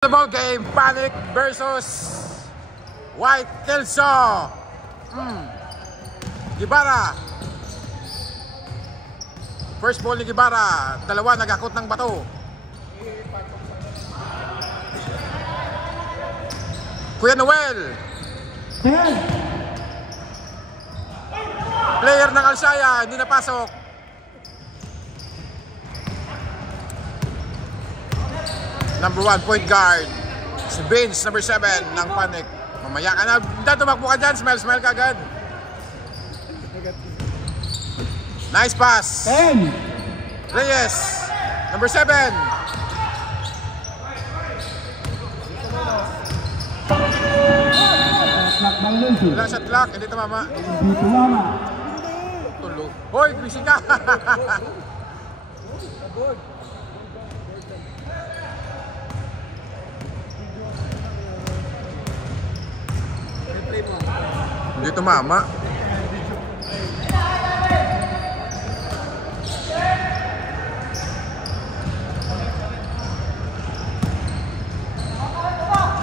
The ball game, Panic versus White Kelso. Gibara. First ball ni Gibara. Dalawa nagakot ng bato. Kuya Noel. Player ng Alshaya, hindi napasok. Number 1 point guard si Vince, number 7 ng Panic. Mamaya ka na, tumakbo ka dyan, smile ka agad. Nice pass 10 Reyes, number 7. Ilang shot clock, hindi tumama. Tulog. Hoy, busy ka. Hindi tumama.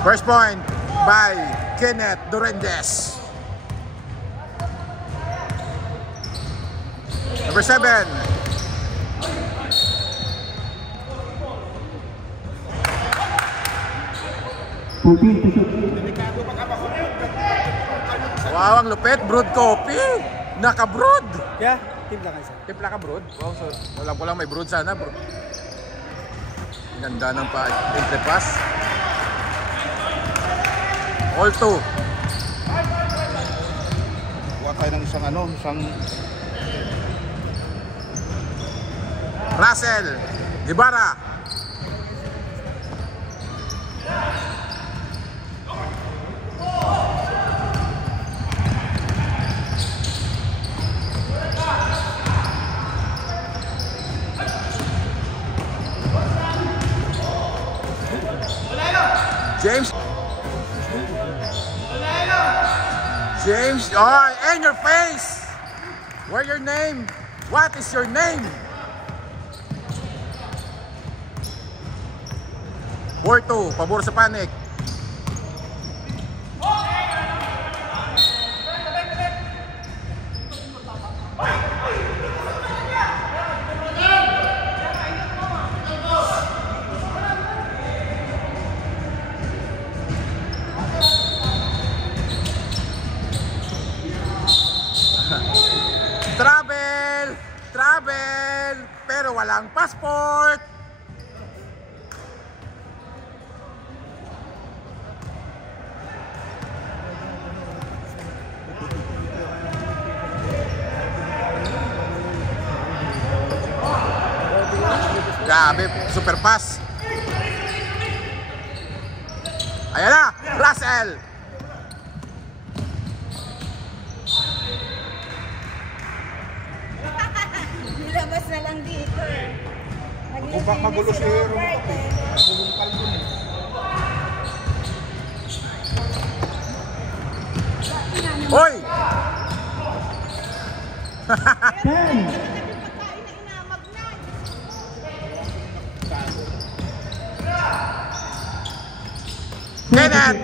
First point by Kenneth Durendes. Number 7. Wow, ang lupit. Brood coffee. Naka-brood. Yeah, timpla ka isa. Timpla ka brood? Wow, so walang ko lang may brood sana. Bro. Ganda ng entry pass. All 2. Kuha tayo ng isang Russell Gibara. James, oh, in your face. Where your name? What is your name? 4-2, pabor sa Panic. Travel, pero walang passport. Grabe, super pass. Ayan na, Russell. Nilabas na lang dito eh. magulo si Robert eh. Magulong kalbo eh. Hoy! 10 Kenneth!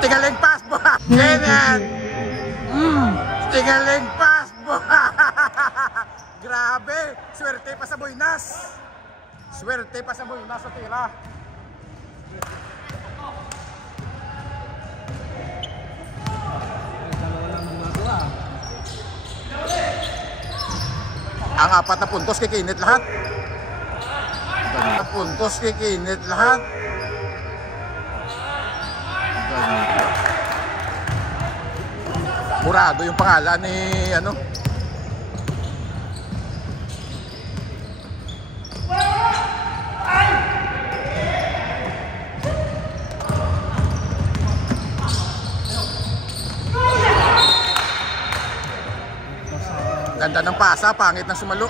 Tingaling pass mo! Kenneth! Tingaling pass mo! Grabe! Swerte pa sa Boynas! Swerte pa sa Boynas sa tira! Ang 4 na puntos kay Kenneth lahat. 4 na puntos kay Kenneth lahat. Murado yung pangalan ni ano. Ganda ng pasa, pangit ng sumalo.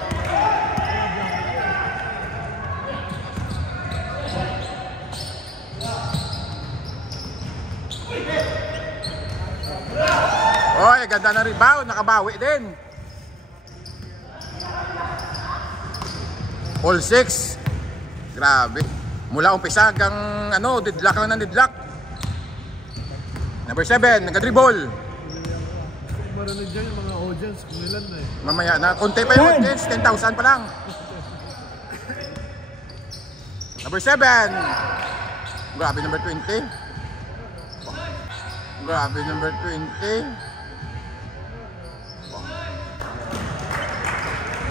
Oy, ganda na rebound, nakabawi din. All 6. Grabe. Mula umpisa hanggang didlock lang ng didlock. Number 7, nag-dribble. Marunod dyan yung mga audience, kung ilan na eh. Mamaya na, konti pa yung audience, 10,000 pa lang. Number 7. Grabe, number 20. Grabe, number 20.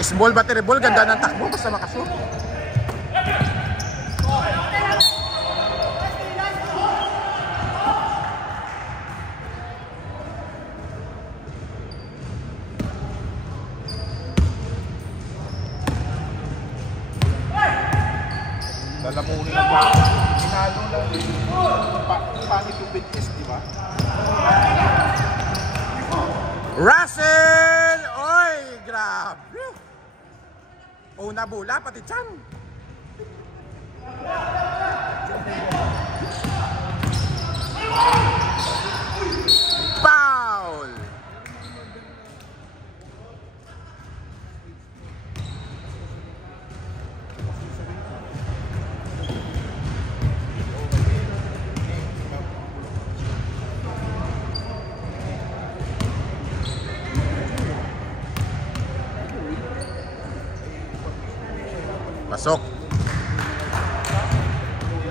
Small but terrible, ganda ng takbo, basta makashoot. Lalamunin ang mga inalo lang. Pangit yung fitness, di ba? Russell! Oy, grabe! Una bola, pati tiyan. Foul! Pasok.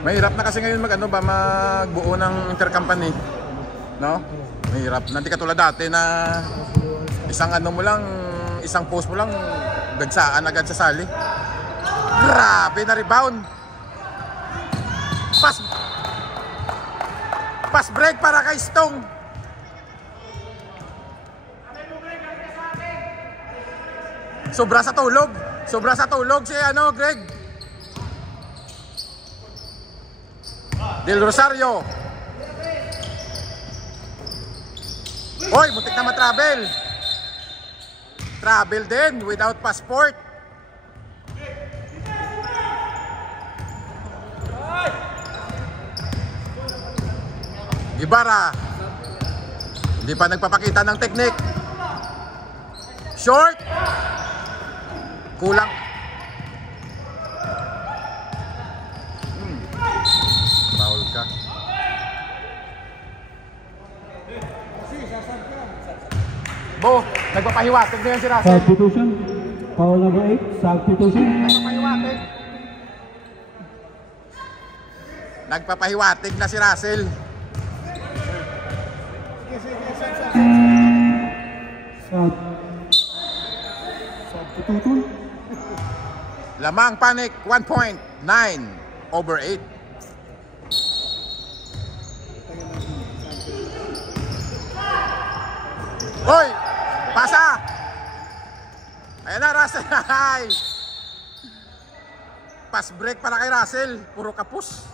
Mahirap na kasi ngayon magbuo ng intercompany. No? Mahirap. Nanti katulad dati na isang isang post mo lang gagsaan agad sa sali. Grabe na rebound. Pass break para kay Stong. Sobra sa tulog. Sobra sa tulog si Greg. Del Rosario. Oy, muntik na matravel. Travel din without passport. Ibarra. Hindi pa nagpapakita ng teknik. Short. Kulang. Foul ka. Bo, nagpapahiwatig na yan si Russell. Substitution. Foul number 8. Substitution. Nagpapahiwatig. Nagpapahiwatig na si Russell. Substitution. Lamang Panic 1.9/8. Hoy! Pasa! Ayan na, Russell. Pass break para kay Russell. Puro kapus.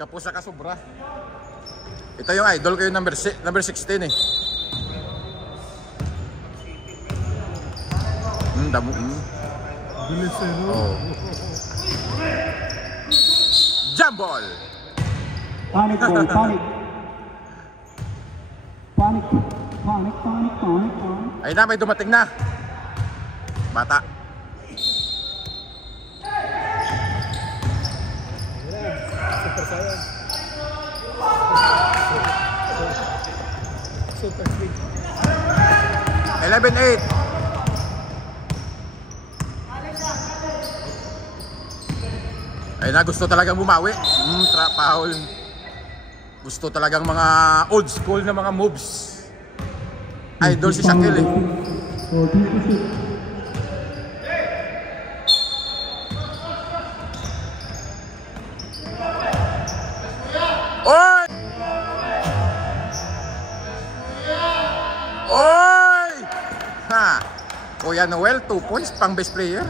Kapus sa kasobra. Ito yung idol ko yung number 16 eh. Bilis eh, no? Oh. Jump ball. Panic ball, panic. Panic. Ayun na, may dumating na. Bata. Super science. Super speed. 11-8. Ayun na, gusto talagang bumawi. Foul. Gusto talagang mga old school na mga moves. Idol si Shaquille eh. Oy! Oy! Ha! Kuya Noel, 2 points pang best player.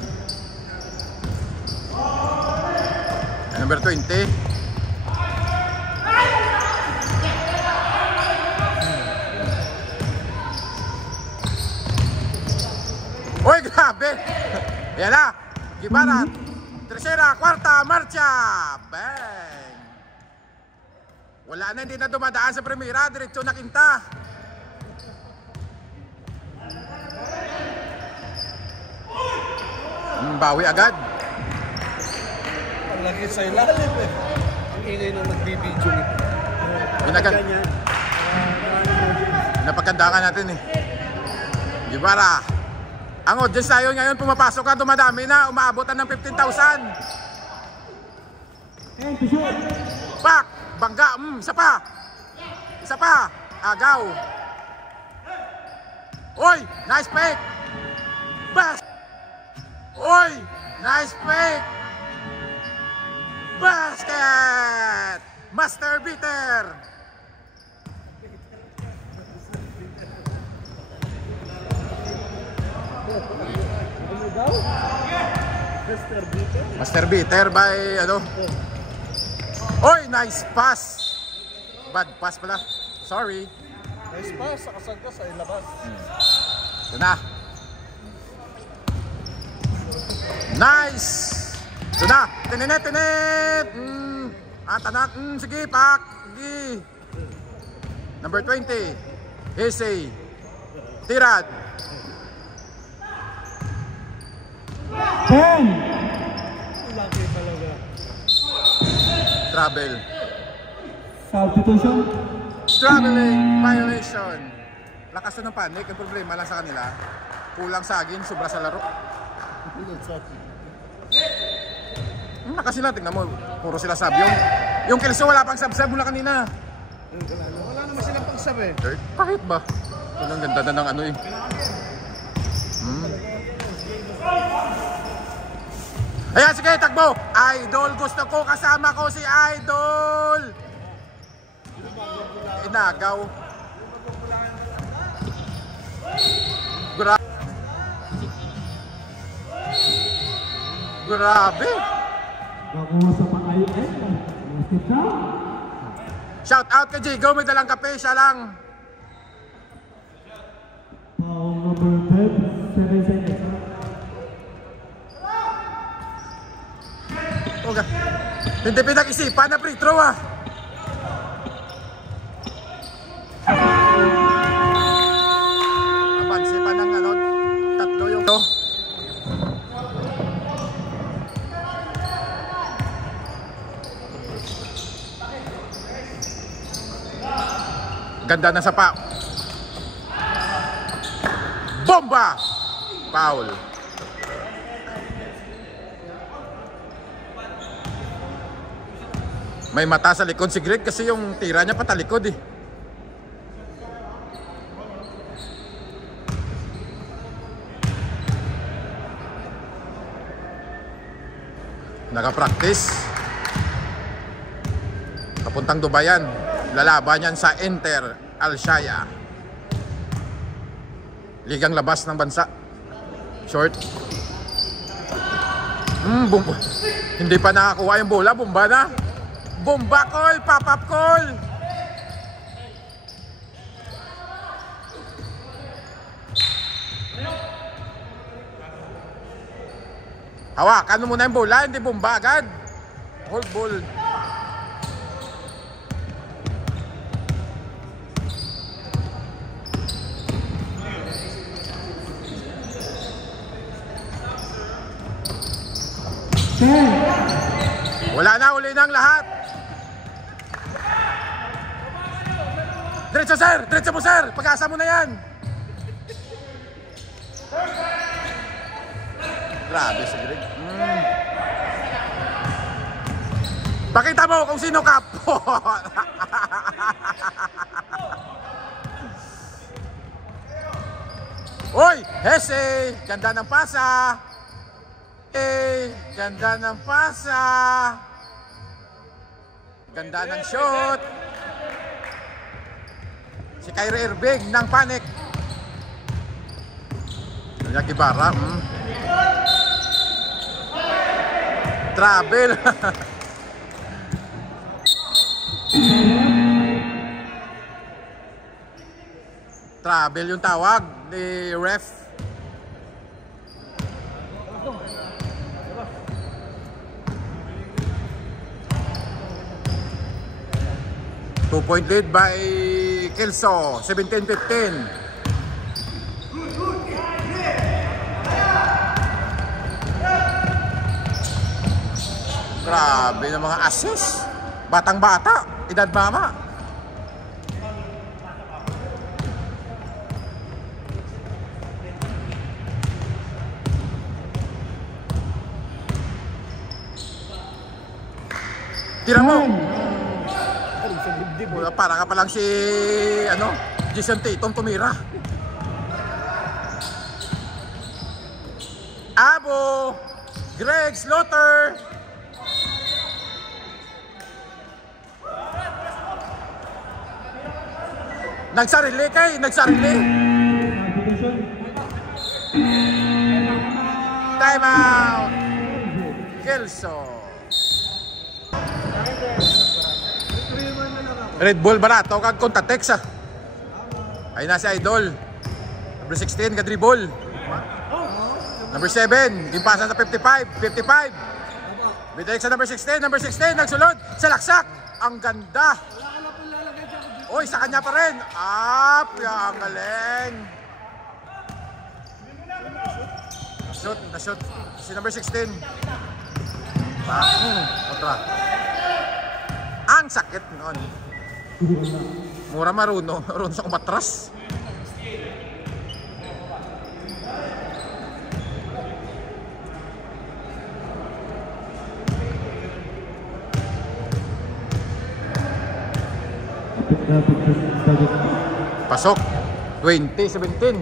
Number 20. Oy, grabe! Yan na! Gibarat! Tercera, kwarta, marcha! Bang! Wala na, hindi na dumadaan sa primera. Diretso na kinta. Bawi agad. Lagi sa ilalim eh. Ang ingay na nagbibidyo nito. Napagkandangan natin eh. Gibara. Ang audience tayo ngayon pumapasok ka, dumadami na, umaabotan ng 15,000. Pak! Bangga! Isa pa! Isa pa! Agaw! Oy! Nice fake! Bas! Oy! Nice fake! Basket! Master beater! Master beater by ano? Oy! Nice pass! Bad pass pala. Sorry. Nice pass, sakasag ka sa ilabas. Ito na. Nice! Ito na. Tininet, tininet! Tanak. Sige, pak. Sige. Number 20. Hesey. Tirad. 10. Laki talaga. Travel. Substitution. Traveling violation. Lakas na ng panic. Ang problema lang sa kanila, kulang sa agin, sobra sa laro. Lakas sila, tingnan mo, puro sila sab. Yung Kelso wala pang sab-sab mula kanina. Wala naman silang pagsabi. Kahit ba? Ito ang ganda na ng ano eh. Ayan, sige, takbo! Idol, gusto ko, kasama ko si Idol! Inagaw. Grabe! Nakuha sa pang-IL. Shout out kay Jigo, may dalang kape, siya lang. Foul number 10, 7 seconds. Okay. Hindi pinag-isipan na free throw ah. Abansi pa ng ano, tatlo yung to. Ganda na sa pa. Bomba! Foul. May mata sa likod si Greg kasi yung tira niya patalikod eh. Naka-practice. Papuntang Dubai yan. Lalaban yan sa Inter Al-Shaya. Ligang labas ng bansa. Short. Bomba. Hindi pa nakakuha yung bola, bomba na. Bomba call, pop-up call. Hawakan mo muna yung bola, hindi bomba agad. Hold ball. Wala na, uli na ang lahat. Diretso sir, diretso mo sir. Pag-asa mo na yan. Grabe si Greg. Pakita mo kung sino ka po. Oy, Hesey, ganda ng pasa. Ganda ng pasa. Ganda ng shot. Si Kyrie Irving ng panic. Nyak Ibarra. Travel. Travel yung tawag ni ref. Two-point lead by Kelso, 17-15. Grabe ng mga assist. Batang-bata, edad mama. Tira mo. Para ka pa lang si Jason Tatum tumira. Abo, Greg Slaughter. Nagsarili. Time out. Kelso. Red Bull barato kag Contatex ah. Ay na si Idol. Number 16 ka dribble. Number 7, gimpasan sa 55. Bitek sa number 16 nagsulod sa laksak. Ang ganda. Oy, sa kanya pa rin. Ang galing. Na-shoot. Si number 16. Otra. Ang sakit noon. Mura marunong sa kumatras. Pasok. 20-17.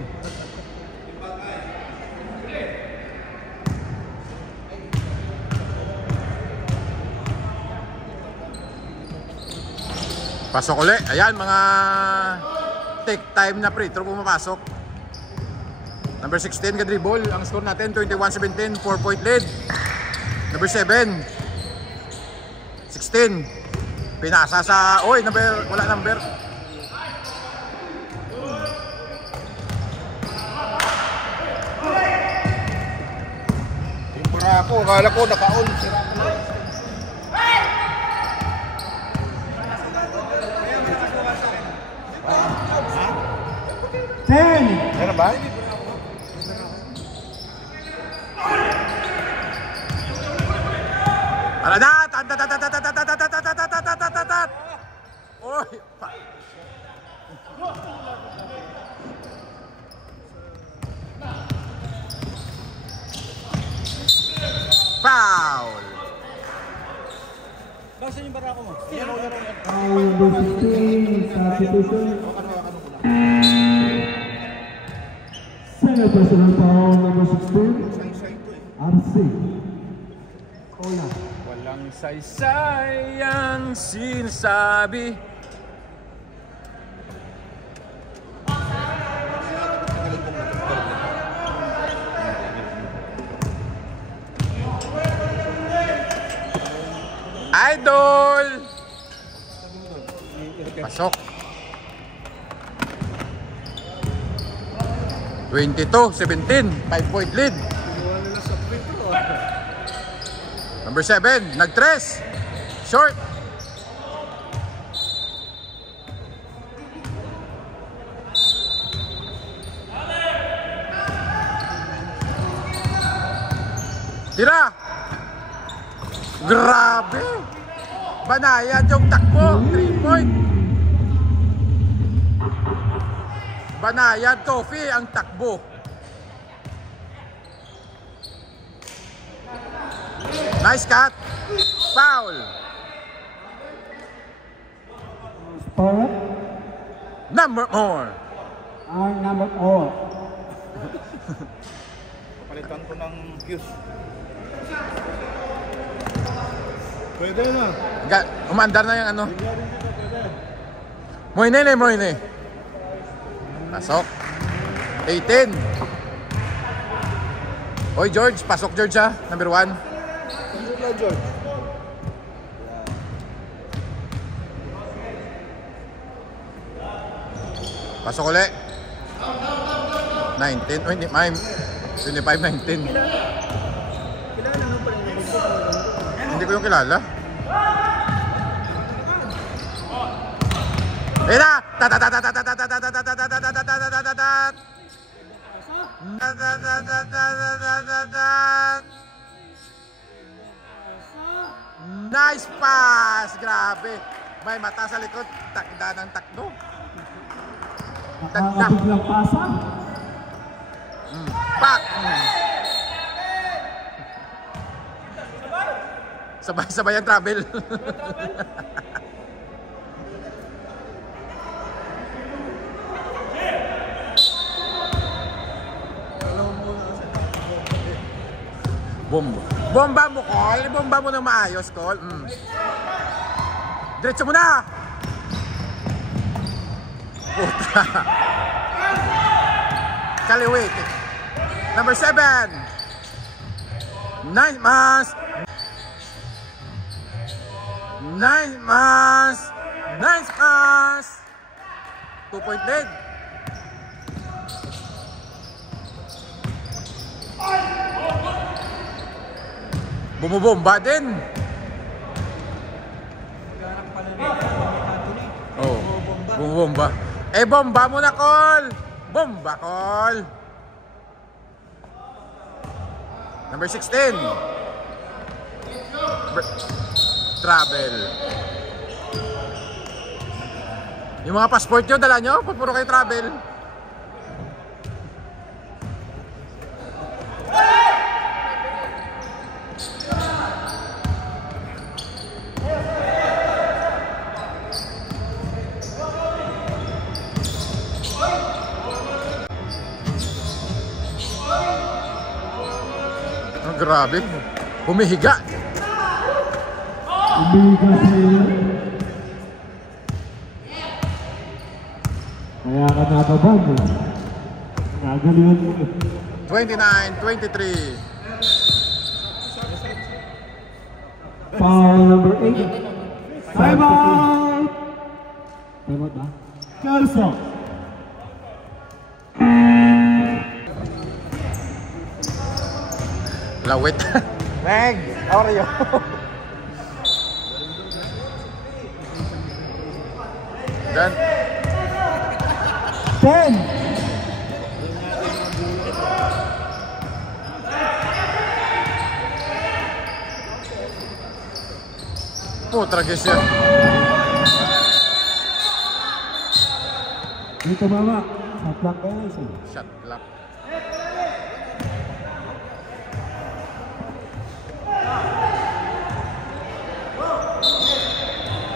Pasok ulit. Ayan, mga take time na free throw pumapasok. Number 16 ka dribble. Ang score natin 21-17, 4-point lead. Number 7 16. Pinasa sa wala number. Yung para ako, akala ko naka-on. Ano ba? Oy. Foul. Basan yung barako mo? Foul number 16, substitution. Second personal foul number 16, RC. Cola. Walang saysay ang sinasabi. Idol! Pasok. 22-17, 5-point lead. Number 7, nag-tres. Short. Tira. Grabe. Banayad yung takbo. 3-point. Banayad Coffee ang takbo. Nice cut. Foul. Para Number more. ang number 4. Palitan ko ng fuse. Pwede na. Umandar na yung ano. Moine. Pasok. 18. Oy George, pasok George ha. Number 1. George. Pasok ulit. 19. Oh, hindi. 25-19. Hindi ko yung kilala. Ayun na! Nice pass! Grabe. May mata sa likod. Takda ng takdo. Nakakabiglang pasa. Pak! Sabay-sabay ang travel. Bomba. Bomba mo, Col. Bomba mo na maayos, Col. Diretso mo na! Puta. Kaliwit. Number 7. Nice mas. Nice mas. Nice mas. 2-point lead. Bumubomba din. Oh, bumubomba. Eh, bomba mo na, Col. Bomba, Col. Number 16. Travel. Yung mga passport nyo, dala nyo? Puro kayo travel. Grabe. Humihiga. Umiga sa iyo. Kaya ka natabag eh. Nagalingan mo eh. 29-23. Foul number 8. Time out! Time out ba? Kelso. Lawit. Meg, Oreo. Dan 10. putra guys yan. Dito mama. Shot clock kayo. Shot clock.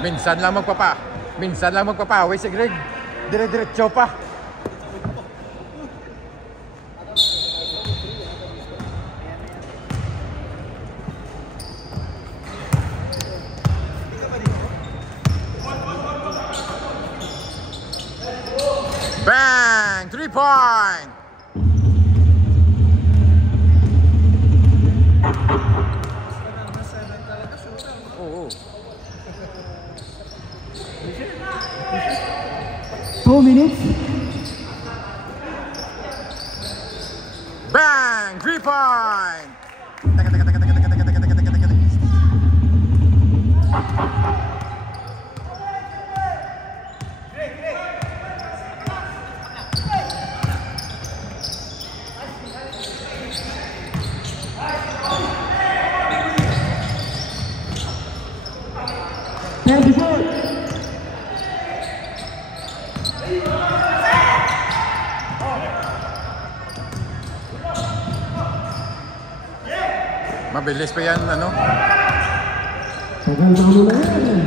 Minsan lang magpapawis si Greg. Dire-diretso pa. Bang! 3-point! Oo. 2 minutes. Bang! 3-point! Teka, teka, teka, teka, teka, teka, teka, teka, teka. Mabilis pa yan, ano? Tagal na mo na yan.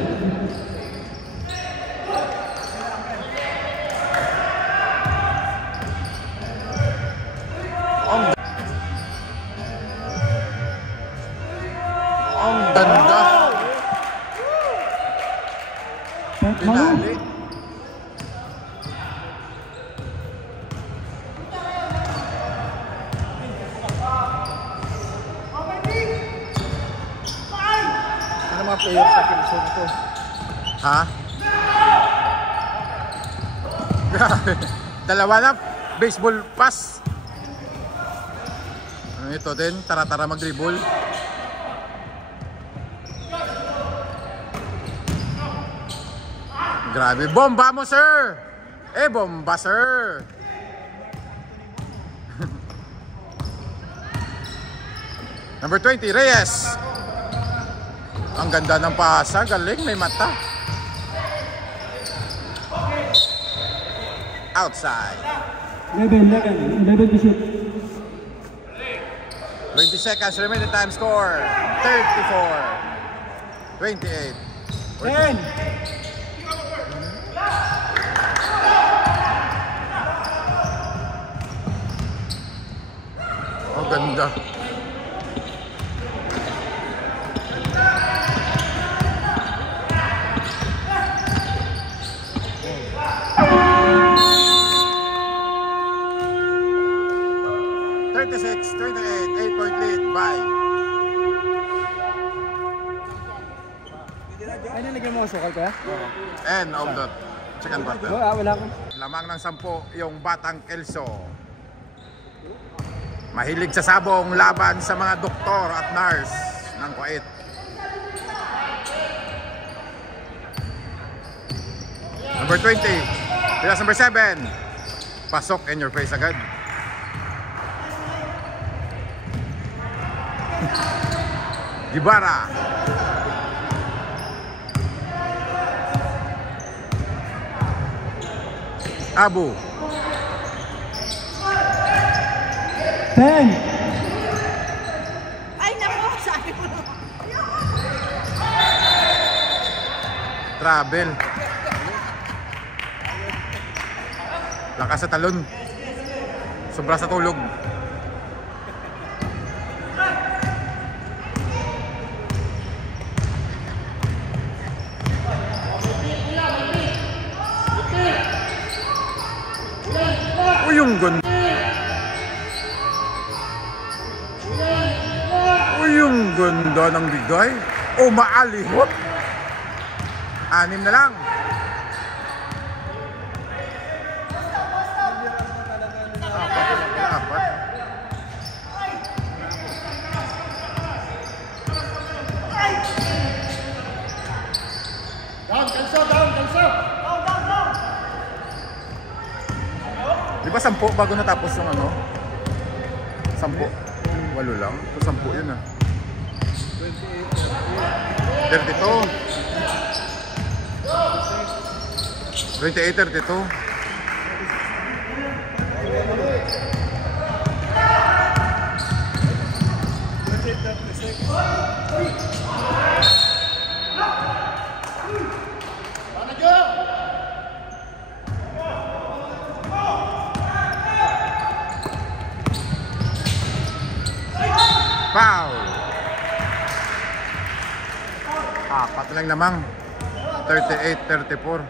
Ang ganda! Pinali. Ano mga player sa Quezon to? Ha? Grabe. Dalawa na. Baseball pass. Ito din. Tara-tara mag-dribble. Grabe. Bomba mo, sir! Eh, bomba, sir! Number 20, Reyes. Ang ganda ng pasa, galing, may mata. Outside. 11 to shoot. 20 seconds remaining, time score 34-28. 10. Oh, ganda. Ay, nilagyan mo ang sukal kaya? End of the second quarter. Wala ko. Lamang ng 10 yung Batang Kelso. Mahilig sa sabong laban sa mga doktor at nurse ng Kuwait. Number 20. Pilas number 7. Pasok in your face agad. Gibara. Abu. 10. Ay, naku, sabi mo. Travel. Lakas sa talon. Sobra sa tulog. Uy, yung ganda. Uy, yung ganda ng bigay. O, maalihot. 6 na lang. Apat. Di ba 10 bago natapos yung ano? 10? 8 lang? So 10 yun ah. 32. 32. Foul. 4 lang namang. 38-34.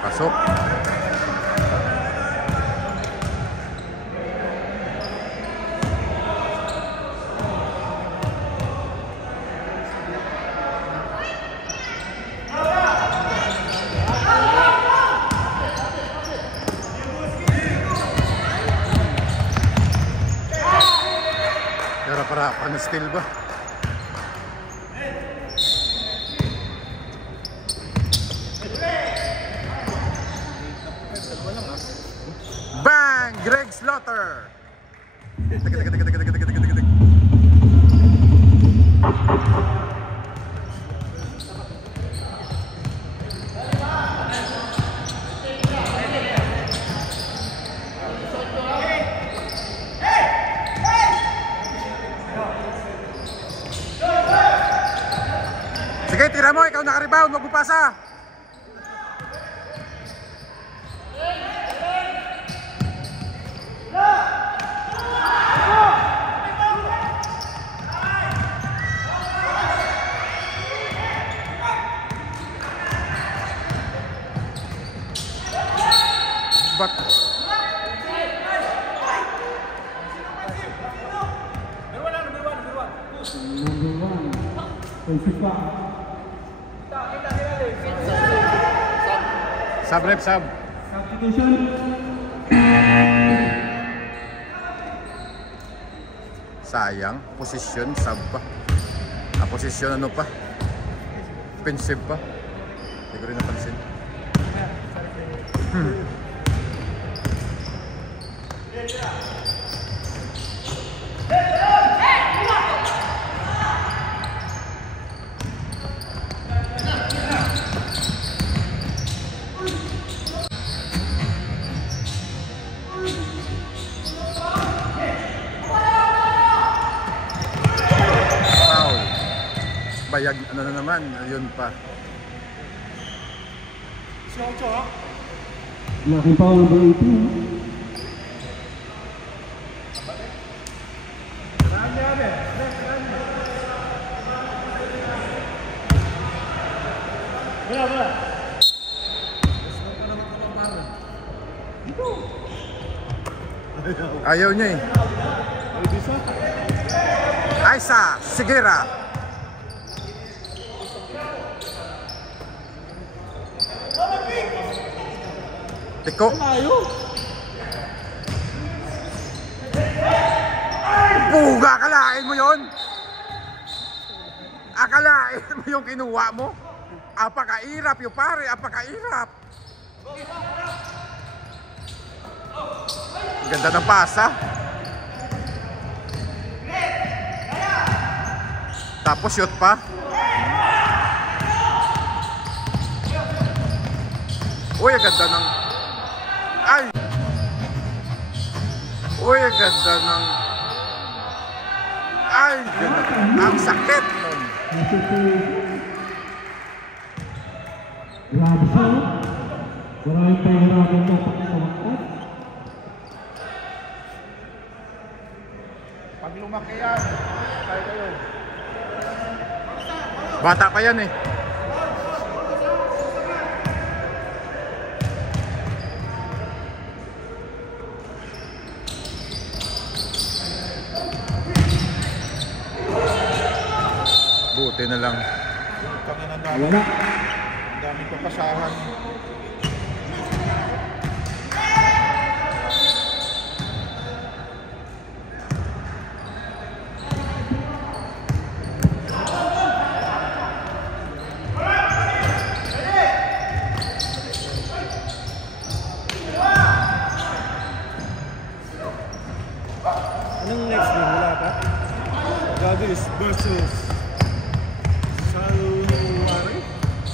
Pasok. Para steal ba? Bang! Greg Slaughter. Sige, tira mo, ikaw naka-rebound, wag mo pasa. But sub rep, sub. Substitution. Sayang, posisyon, sub pa. Posisyon ano pa? Offensive pa. Hindi ko rin napansin. Bayag, ano na naman, yun pa. Lucky foul number 18. Ayaw niya eh. Aisa Sigera. Tiko. Puga, akalain mo yon? Akalain mo yung kinuha mo? Apakairap yung pare, apakairap. Ganda ng pasa. Tapos shoot pa. Uy, ang ganda ng... Ay! Uy, ang ganda ng... Ay, ganda. Ang sakit nun. Grabe siya. Maraming pahirapan na pagkakamangkot. Pag lumaki yan, tayo kayo. Bata pa yan eh. Buti na lang. Kami ng Wala. dami papasahan. Anong next game? Wala pa? Gadis versus Salwari.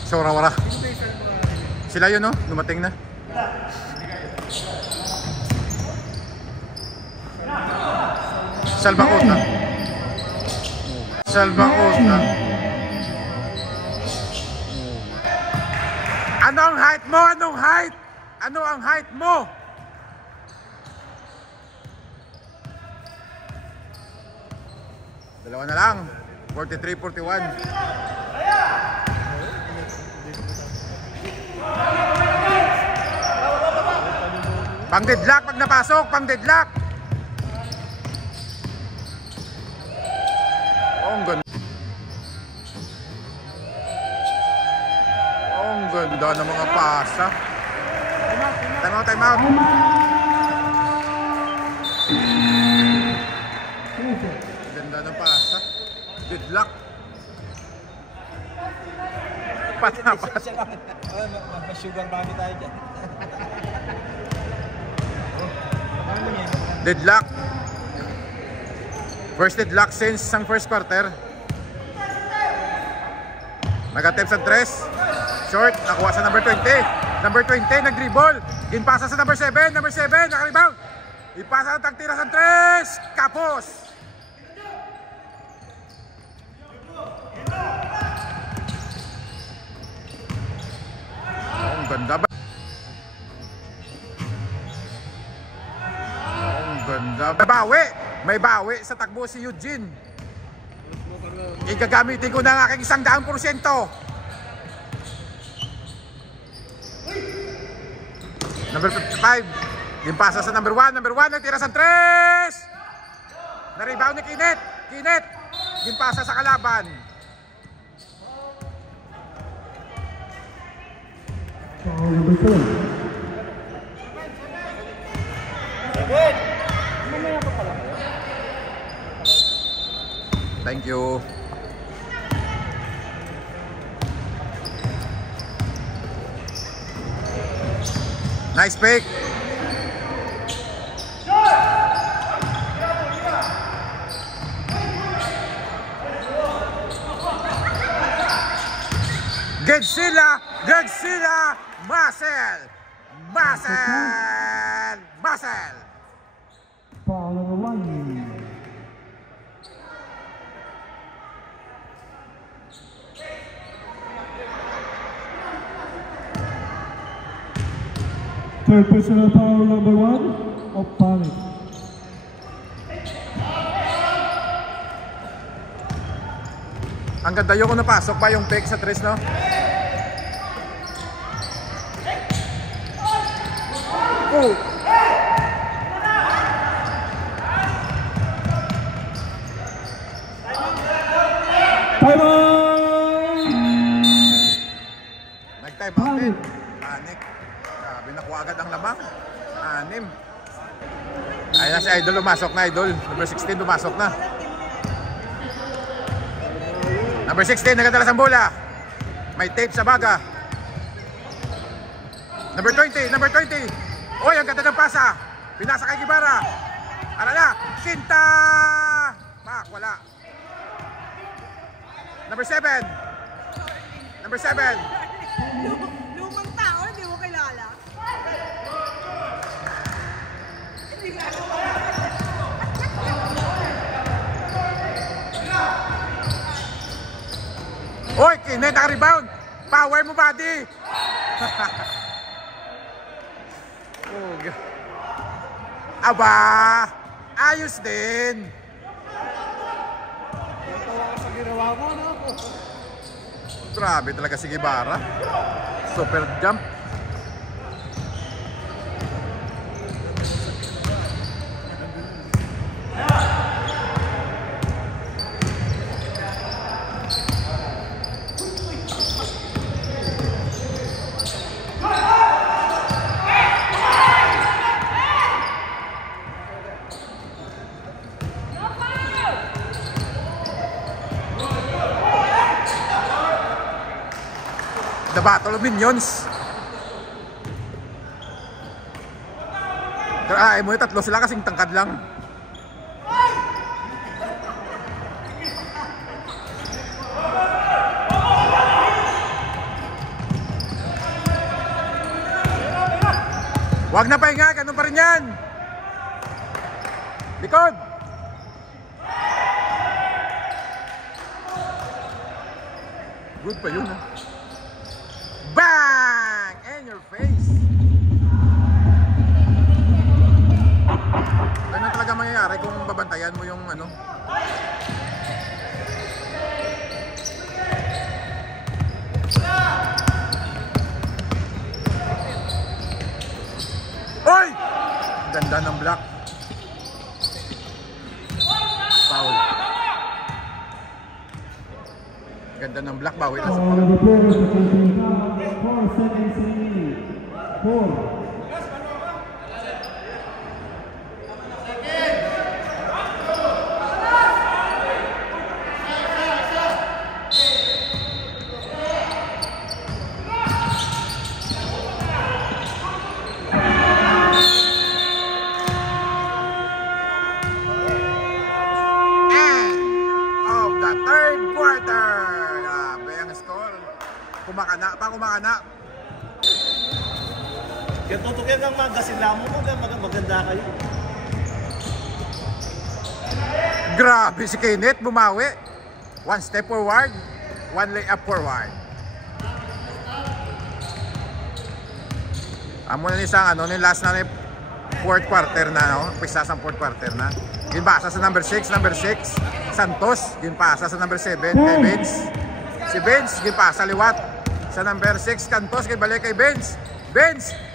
Saurawara. Sila yun, no? Dumating na. Salbakota. Salbakota. Ano ang height mo? Anong height? Ano ang height mo? Dalawa na lang. 43-41. Pang deadlock pag napasok, pang deadlock. Oh, ang ganda. Oh, ang ganda ng mga pasa. Time out, time out. Ganda ng pasa. Deadlock. Patapat. May sugar mommy tayo dyan. Deadlock. First deadlock since ang first quarter. Nag-attempt sa 3. Short. Nakuha sa number 20. Number 20 nag-dribble. Ginpasa sa number 7. Number 7 naka-rebound. Ipasa ng tagtira sa 3. Kapos. Ang ganda ba? Ang ganda. May bawi sa takbo si Eugene. Igagamitin ko na ang aking 100%. Number 55. Yung pasa sa number 1. Number 1 nagtira sa 3. Na-rebound ni Kinet. Kinet. Yung pasa sa kalaban. Foul number 4. Thank you. Nice fake. Godzilla! Godzilla! Muscle! Muscle! Muscle! Foul number 1. Third personal foul number 1 of Panic. Ang ganda yung kung napasok pa yung fake sa tres, no? Oh! Time out! Nag-time out din. Panic. Grabe, nakuha agad ang lamang. 6. Ayan na si Idol, lumasok na Idol. Number 16, lumasok na. Number 16, nagadalas ang bola. May tape sa baga. Number 20, number 20. Oy, ang ganda ng pasa. Pinasa kay Guevara. Arala, Kinta! Pak, wala. Number 7. Number 7. Lumang tao, hindi mo kilala. Oy, Kinet, naka-rebound. Power mo, buddy. Aba, ayos din. Sa ginawa mo, no? Grabe talaga si Guevara. Super jump. The Battle of Minions. Ay mo, tatlo sila kasing tangkad lang. Wag na pahinga, ganun pa rin yan. Likod. Good pa yun, ha? Bang! In your face! Ganun talaga mangyayari kung babantayan mo yung ano. Oy! Ganda ng block. Foul. Ganda ng block, bawi na sa Foul number 4. 4 seconds remaining. 4. Kumakana. Kaya tutukin ng magasin lang mo, maganda kayo. Grabe si Kenneth, bumawi. 1 step forward, 1 layup forward. Amo na isang ano, ni last na ni fourth quarter na, no? Pisa sa fourth quarter na. Ginpasa sa number 6, Santos. Ginpasa sa number 7, kay Benz. Si Benz, ginpasa liwat. Sa number 6, Cantos, balik kay Benz.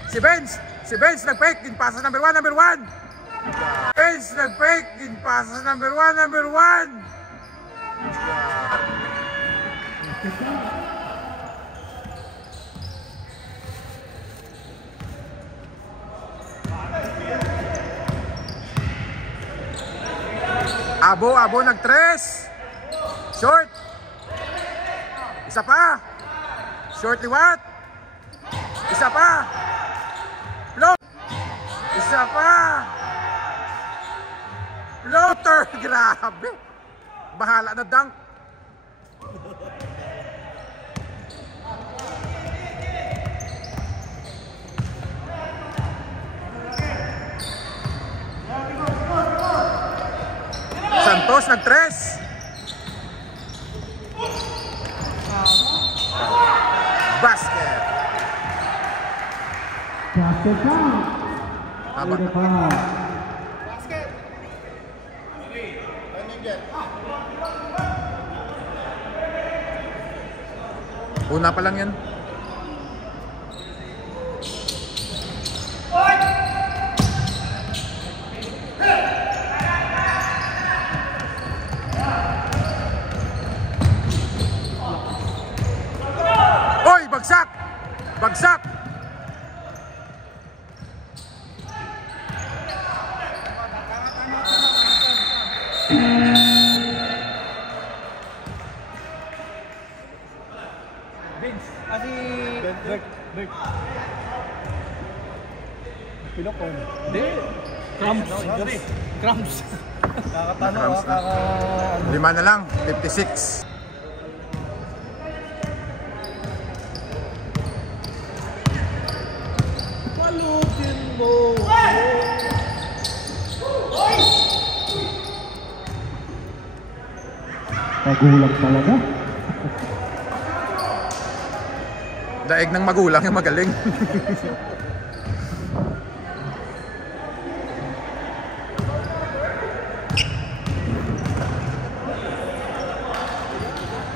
Si Benz nag-fake, ginpasa sa number 1. Benz nag-fake, ginpasa sa number 1. Abo nag-tres. Short. Isa pa. Short liwat. Isa pa. Isa pa! Floater! Grabe! Bahala na dunk! Santos nag-tres! Basket! Basket count. Tama. 85. Una pa lang yan. Oy, bagsak! Bagsak! Pinokon. Hindi. Crumbs. Kakatano, Lima na lang, 56. Palutin mo. Magulang talaga. Daig ng magulang yung magaling.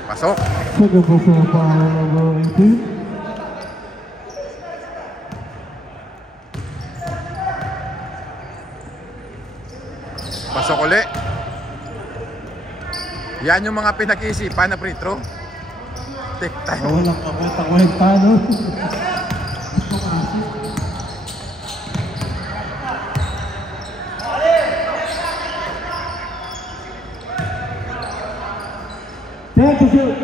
Pasok. Second personal foul number 18. Pasok uli. Yan yung mga pinag-iisipan na free throw. Take time. Walang kakwenta no? Take to shoot.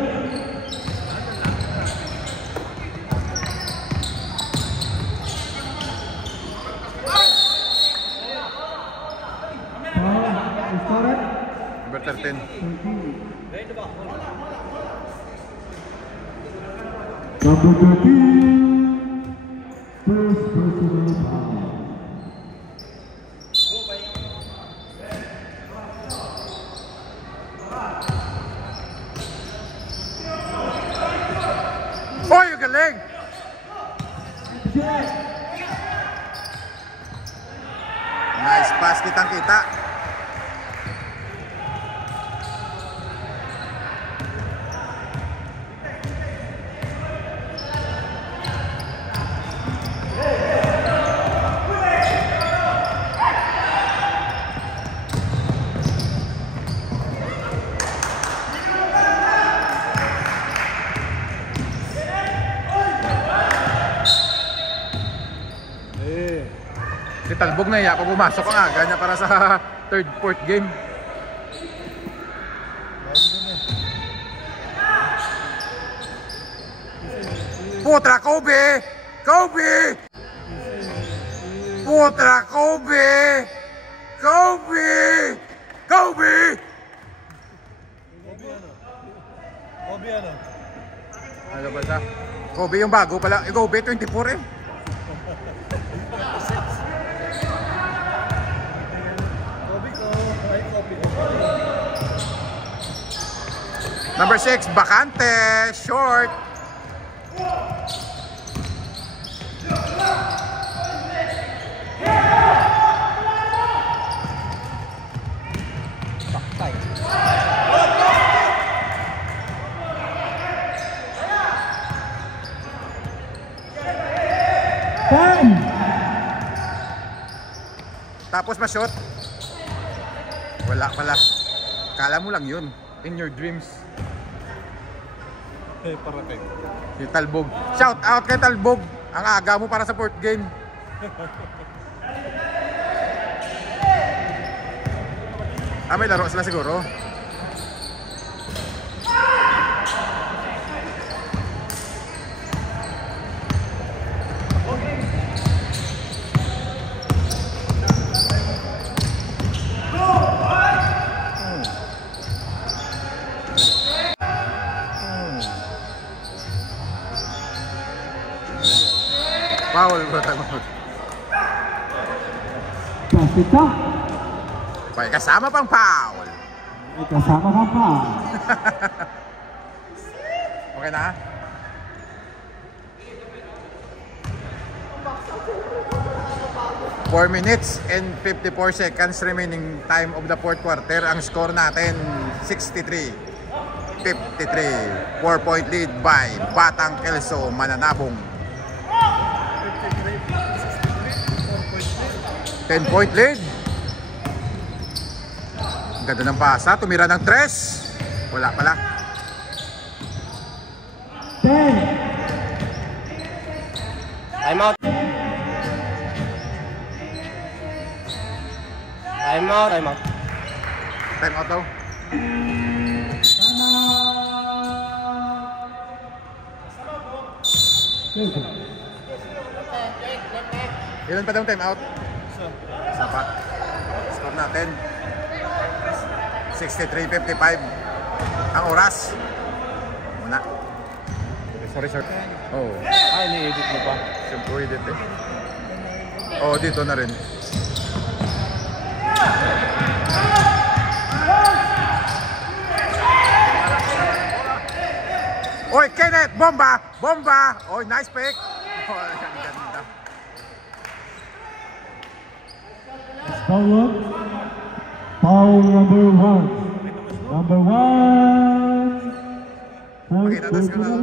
Started. Number 13. Number 13. First personal foul. Oy, ang galing! Nice pass, kitang-kita. Si Talbog na iya pa pumasok ang aga niya para sa third, fourth game. Putra, Kobe! Kobe! Putra, Kobe! Kobe! Kobe! Kobe ano? Ano ba siya? Kobe yung bago pala. Kobe 24 eh. Kobe ko. Ay, Kobe. Number 6, Bakante, short. Tapos ma-shot. Wala pala. Kala mo lang yun. In your dreams. Perfect. Si Talbog. Shout out kay Talbog. Ang aga mo para sa fourth game. May laro sila siguro. Foul bro, timeout. Kasita. May kasama pang foul. May kasama ka pa. Okay na? Four minutes and 54 seconds remaining time of the fourth quarter. Ang score natin 63-53. 4-point lead by Batang Kelso Mananabong. 10-point lead. Ang ganda ng pasa. Tumira ng 3. Wala pala. 10. Time out. Time out, time out. Time out daw. Ilan pa daw time out? Isa pa. Score natin 63-55. Ang oras muna. Sorry sir. Oh. Ni-edit mo pa. Siyempre edit eh. Oh, dito na rin. Oy, Kenneth! Bomba! Bomba! Oy, nice pick! Oh, ang ganda. Foul. Foul number 1. Number 1. Okay, tatas ko na.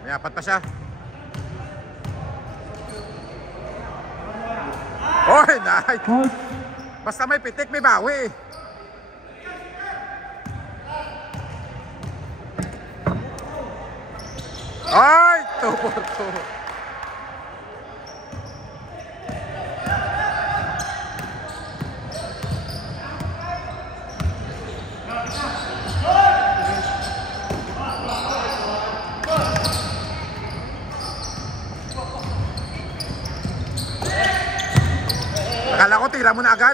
May apat pa siya. Oy, nice! Basta may pitik, may bawi. Ay, 2 for 2. Akala ko tira mo na agad.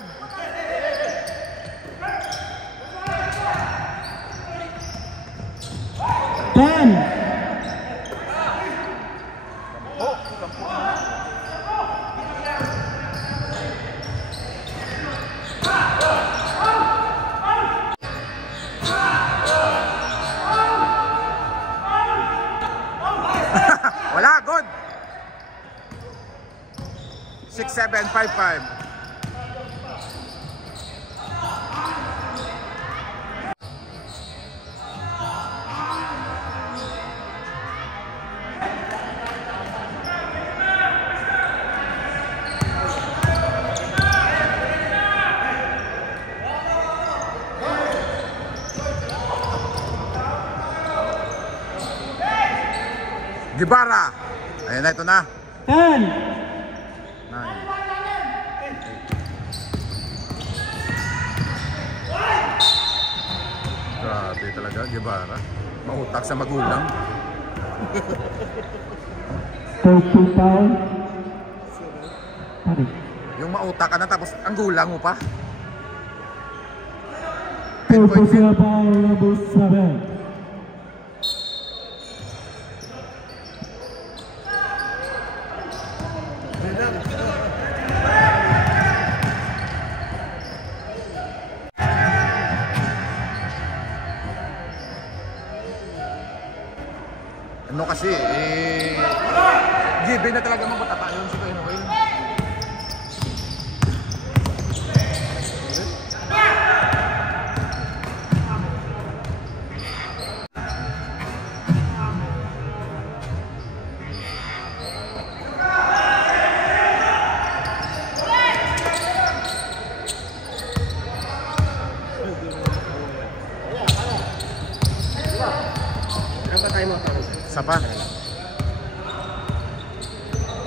Wala, good. 6-7-5-5. Gibara. Ayan na, ito na. 10. 9. Grabe talaga, Gibara. Mautak sa magulang. 35. Yung mautak ka na tapos ang gulang mo pa. Personal foul number 7. Ano kasi, given na talaga magpatatayon si Kuya Noel. Isa pa.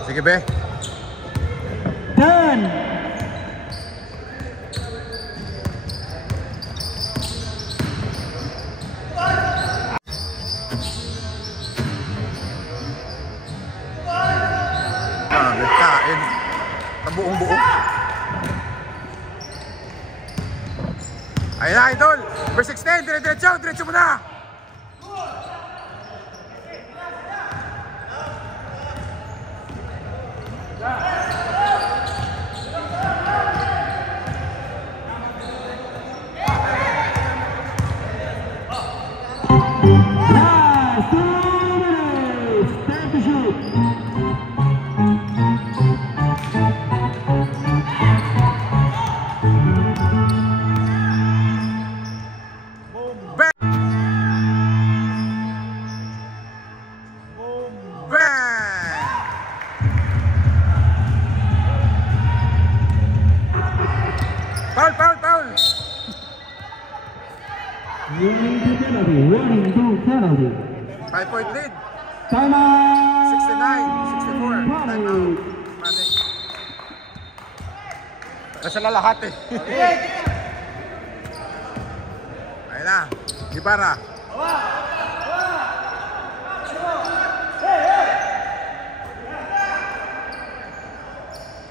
Sige be. 10. Kain. Buong buo. Ayun na, idol. Verse 16. Diretso mo na. 5-point lead. Timeout. 69, 64. Timeout. Manik. Nasala lahat eh. Ayun na. Ibarra.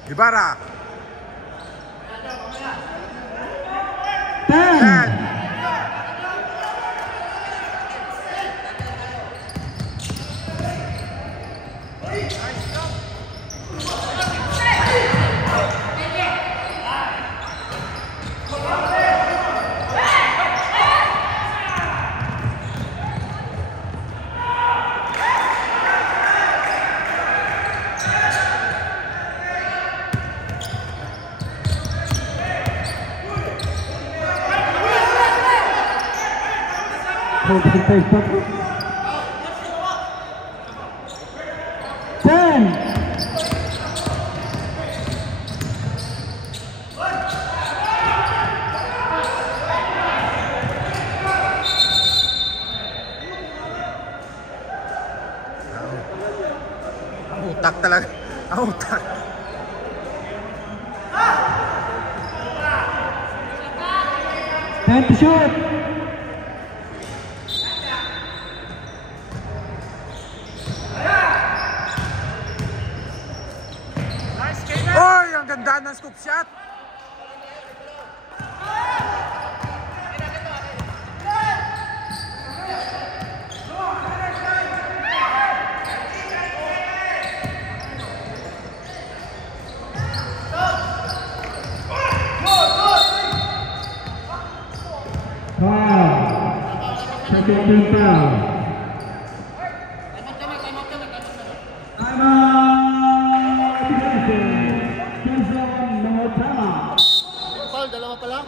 Ibarra. 10. 10. Take 10. Ang utak talaga. Ang utak. To shoot. Oy, ang ganda ng scoop shot. Second team foul. Timeout. Quezon, no timeout. Paul, dalawa pa lang.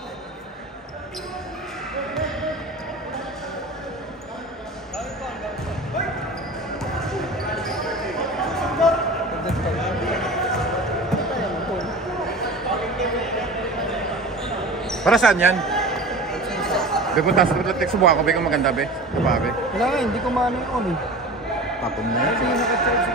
Para saan yan? Bepunta sa subukan ko, be kung maganda, be. Diba, be? Wala nga, hindi ko maano yung on eh. Tapon mo yan. Kasi naka-charge.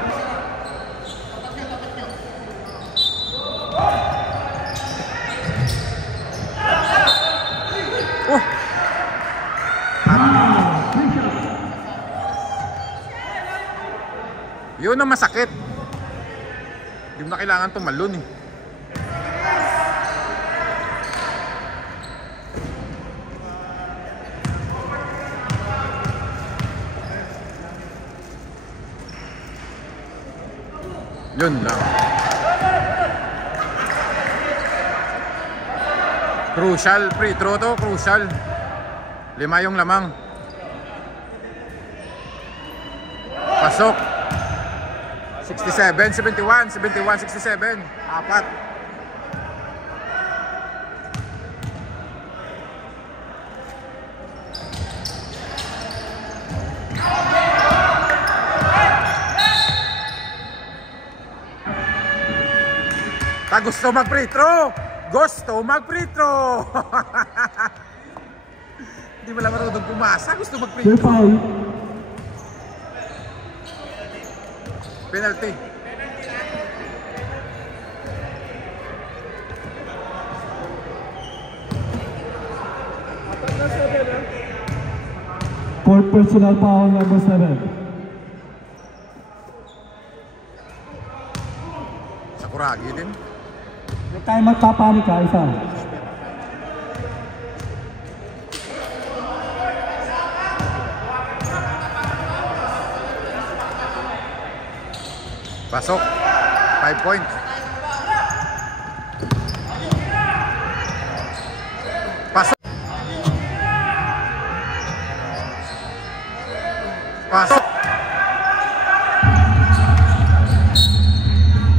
Oh! Yun ang masakit. Hindi mo na kailangan tumalon eh. Yun lang. Crucial, free throw to, crucial. 5 yung lamang. Pasok. 67, 71, 71, 67. 4. Gusto mag-free throw! Gusto mag-free throw! Hindi mo lang marunong pumasa. Gusto mag-free throw. Foul. Penalty. Fourth personal foul, number 7. Sakuragi din. May timeout pa pari ka, isa. Pasok. 5 points. Pasok. Pasok.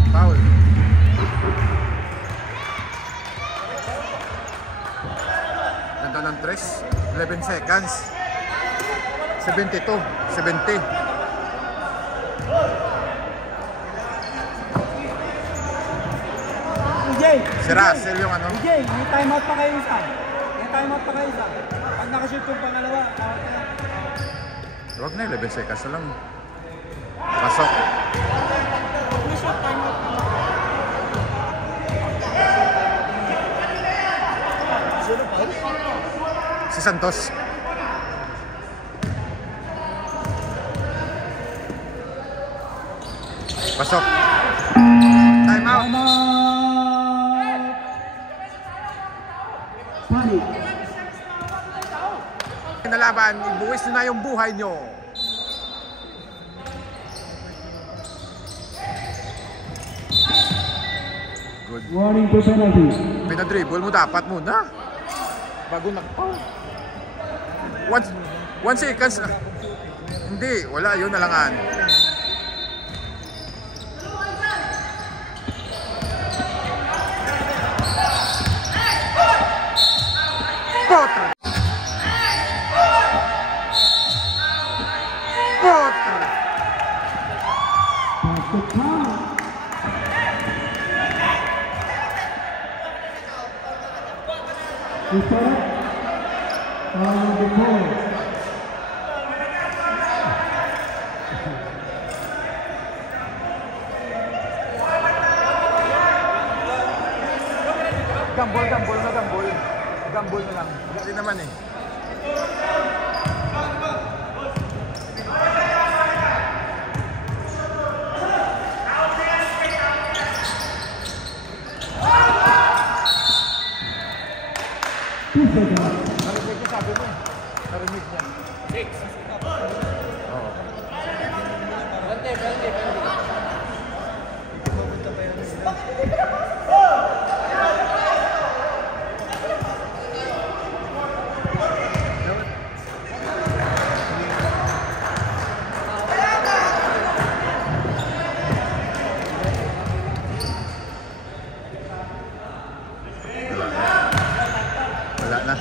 Foul. Ganda ng 3. 11 seconds. 72. 70. Si Russell yung ano. DJ, may timeout pa kayo isa. May timeout pa kayo isa. Pag nakashoot yung pangalawa, tawag ka na. Huwag na, 11 seconds na lang. Pasok. Si Santos. Pasok. Time out. Panic. Nalaban, ibuwis nyo na yung buhay nyo. Good. Warning to penalty. Pinadribble mo dapat muna. Bago nag-foul. 1 seconds. Hindi, wala yun nalangan. Potter. Potter. Pass the count. Is that on the board? Gambol na lang. Hindi naman eh. Narinig niya, sabi mo eh. Narinig niya. 6. Oo. Wala na.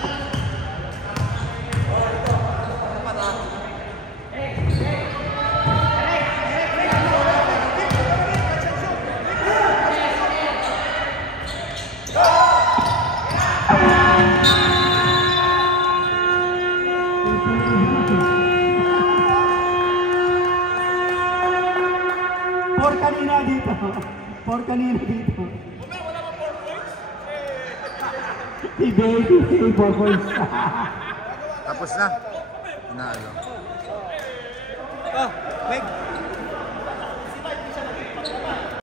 Por kanina dito. Por kanina dito. Si Baby, 4 points. Tapos na. Nalo. Oh, Meg.